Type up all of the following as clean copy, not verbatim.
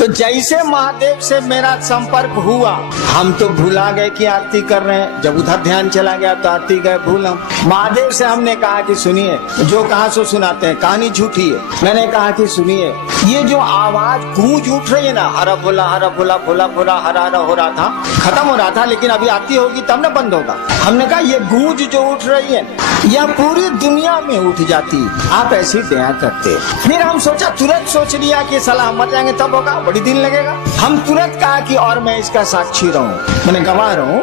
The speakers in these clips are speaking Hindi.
तो जैसे महादेव से मेरा संपर्क हुआ, हम तो भुला गए कि आरती कर रहे हैं। जब उधर ध्यान चला गया तो आरती गए भूल हम। महादेव से हमने कहा कि सुनिए, जो कहा सो सुनाते हैं, कहानी झूठी है। मैंने कहा कि सुनिए, ये जो आवाज गूंज उठ रही है ना, हरा भोला भोला भोला हरा हरा हो रहा था, खत्म हो रहा था, लेकिन अभी आरती होगी तब ना बंद होगा। हमने कहा ये गूंज जो उठ रही है यह पूरी दुनिया में उठ जाती, आप ऐसी दया करते। फिर हम सोचा, तुरंत सोच लिया कि सलाह मर जाएंगे तब होगा, बड़ी दिन लगेगा। हम तुरंत कहा कि और मैं इसका साक्षी रहूं, मैंने गवाह रहूं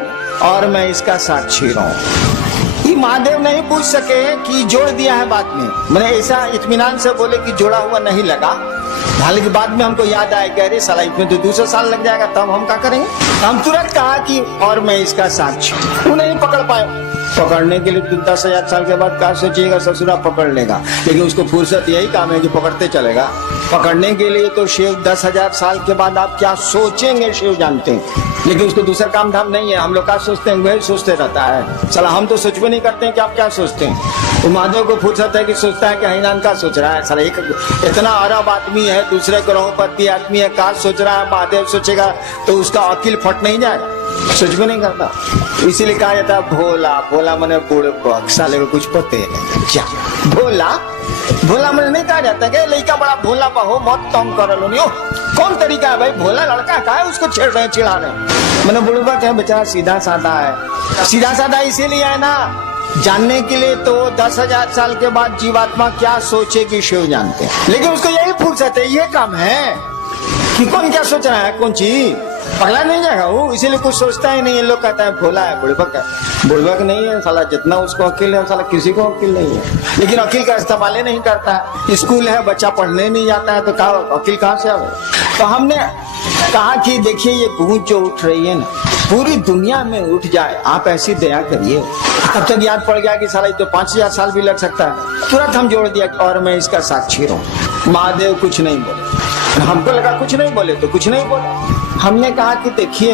और मैं इसका साक्षी रहूं। ये महादेव नहीं पूछ सके कि जोड़ दिया है बाद में। मैंने ऐसा इत्मीनान से बोले कि जोड़ा हुआ नहीं लगा। हालांकि बाद में हमको याद आया कि अरे साला इसमें तो दूसरा साल लग जाएगा, तब हम क्या करेंगे। हम तुरंत कहा कि और मैं इसका साक्षी। वो नहीं पकड़ पाए। पकड़ने के लिए 10,000 साल के बाद क्या सोचिएगा, ससुरा पकड़ लेगा, लेकिन उसको फुर्सत यही काम है कि पकड़ते चलेगा। पकड़ने के लिए तो शिव 10,000 साल के बाद आप क्या सोचेंगे शिव जानते हैं, लेकिन उसको दूसरा काम धाम नहीं है। हम लोग क्या सोचते हैं, वही सोचते रहता है। साला हम तो सोच भी नहीं करते हैं कि आप क्या सोचते हैं। तो महादेव को फुर्सत है कि सोचता है कि हैनान का सोच रहा है। साला एक इतना अरब आदमी है, दूसरे ग्रहों पर भी आदमी है, का सोच रहा है। महादेव सोचेगा तो उसका अकिल फट नहीं जाएगा, सोच भी नहीं करता। इसीलिए कहा जाता है भोला भोला मने बूढ़, साले को कुछ पते नहीं। क्या भोला भोला मने नहीं कहा जाता कि लड़का बड़ा भोला हो, मत तंग कर लो। नहीं कौन तरीका है भाई, भोला लड़का का है, उसको छेड़ रहे चिढ़ा रहे। मैंने बुढ़वा क्या बेचारा सीधा साधा है। सीधा साधा इसीलिए है ना, जानने के लिए तो 10,000 साल के बाद जीवात्मा क्या सोचेगी शिव जानते हैं, लेकिन उसको यही फुर्सत है, ये काम है कि कौन क्या सोच रहा है, कौन चीज पगला नहीं जाएगा वो, इसीलिए कुछ सोचता ही नहीं है। लोग कहता है भोला है, बुढ़बक है। बुढ़बक नहीं है साला, जितना उसको अकील है साला किसी को अकील नहीं है, लेकिन अकील का इस्तेमाल ही नहीं करता है। स्कूल है, बच्चा पढ़ने नहीं जाता है, तो कहा अकील कहाँ से आवे। तो हमने कहा कि देखिए ये गूंज जो उठ रही है ना, पूरी दुनिया में उठ जाए, आप ऐसी दया करिए। तब तक याद पड़ गया कि साला तो 5,000 साल भी लग सकता है। तुरंत हम जोड़ दिया और मैं इसका साक्षी रहूं। महादेव कुछ नहीं बोले, हमको लगा कुछ नहीं बोले तो कुछ नहीं बोले। हमने कहा कि देखिए,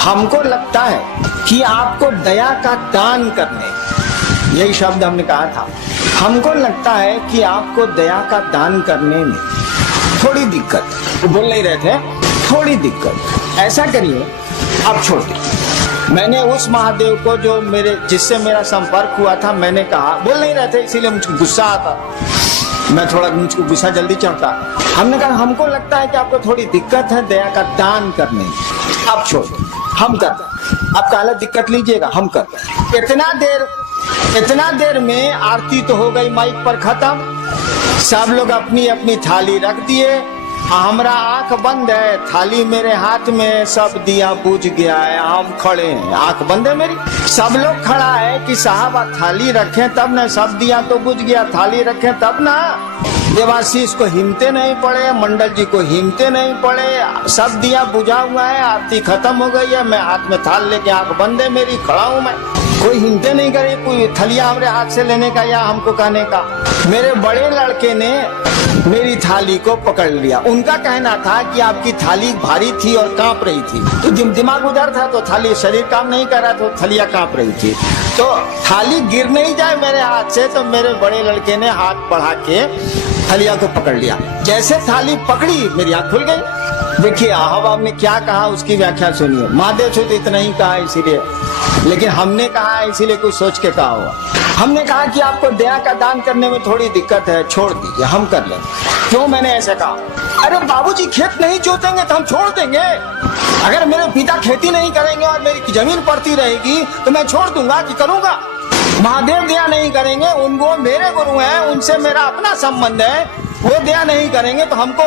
हमको लगता है कि आपको दया का दान करने, यही शब्द हमने कहा था, हमको लगता है कि आपको दया का दान करने में थोड़ी दिक्कत, वो बोल नहीं रहे थे, थोड़ी दिक्कत। ऐसा करिए, आप छोड़ दीजिए। मैंने उस महादेव को जो जिससे मेरा संपर्क हुआ था, मैंने कहा, बोल नहीं रहे थे इसीलिए मुझको गुस्सा आता, मुझको गुस्सा जल्दी चढ़ता। हमने कहा हमको लगता है कि आपको थोड़ी दिक्कत है दया का दान करने, आप छोड़, हम कर, आप काला दिक्कत लीजिएगा, हम कर। इतना देर में आरती तो हो गई माइक पर खत्म। सब लोग अपनी अपनी थाली रख दिए, हमारा आंख बंद है, थाली मेरे हाथ में, सब दिया बुझ गया है, हम खड़े हैं, आंख बंद है मेरी। सब लोग खड़ा है कि साहब आप थाली रखें तब ना, सब दिया तो बुझ गया, थाली रखें तब ना। देवाशीष को हिम्मते नहीं पड़े, मंडल जी को हिम्मते नहीं पड़े, सब दिया बुझा हुआ है, आरती खत्म हो गई है, मैं हाथ में थाल लेके, आंख बंद है मेरी, खड़ा हूं मैं। कोई हिम्मते नहीं करे कोई थलिया हमारे हाथ से लेने का या हमको कहने का। मेरे बड़े लड़के ने मेरी थाली को पकड़ लिया। उनका कहना था कि आपकी थाली भारी थी और कांप रही थी, तो दिमाग उधर था तो थाली, शरीर काम नहीं कर रहा तो थलिया कांप रही थी, तो थाली गिर नहीं जाए मेरे हाथ से, तो मेरे बड़े लड़के ने हाथ बढ़ा के थलिया को पकड़ लिया। जैसे थाली पकड़ी मेरी आंख खुल गई। देखिए अहबाब ने क्या कहा उसकी व्याख्या सुनिए। महादेव से तो इतना ही कहा इसीलिए, लेकिन हमने कहा इसीलिए कुछ सोच के कहा हुआ। हमने कहा कि आपको दया का दान करने में थोड़ी दिक्कत है, छोड़ दीजिए, हम कर लेंगे। क्यों मैंने ऐसा कहा? अरे बाबूजी खेत नहीं जोतेंगे तो हम छोड़ देंगे। अगर मेरे पिता खेती नहीं करेंगे और मेरी जमीन पड़ती रहेगी तो मैं छोड़ दूंगा कि करूंगा? महादेव दया नहीं करेंगे, उनको मेरे गुरु हैं, उनसे मेरा अपना संबंध है, वो दया नहीं करेंगे तो हमको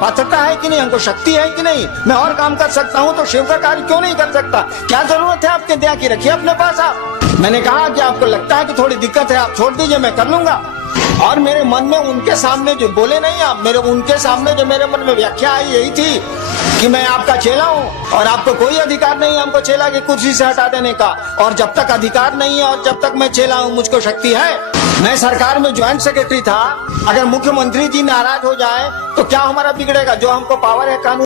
पात्रता है कि नहीं, हमको शक्ति है कि नहीं, मैं और काम कर सकता हूँ तो शिव का कार्य क्यों नहीं कर सकता? क्या जरूरत है आपके दया की, रखिए अपने पास आप। मैंने कहा कि आपको लगता है कि थोड़ी दिक्कत है, आप छोड़ दीजिए, मैं कर लूंगा। और मेरे मन में उनके सामने जो बोले नहीं आप, उनके सामने जो मेरे मन में व्याख्या आई यही थी कि मैं आपका चेला हूँ और आपको कोई अधिकार नहीं हमको चेला की कुर्सी से हटा देने का, और जब तक अधिकार नहीं है और जब तक मैं चेला हूँ मुझको शक्ति है। मैं सरकार में ज्वाइंट सेक्रेटरी था, अगर मुख्यमंत्री जी नाराज हो जाए तो क्या हमारा बिगड़ेगा? जो हमको पावर है कानून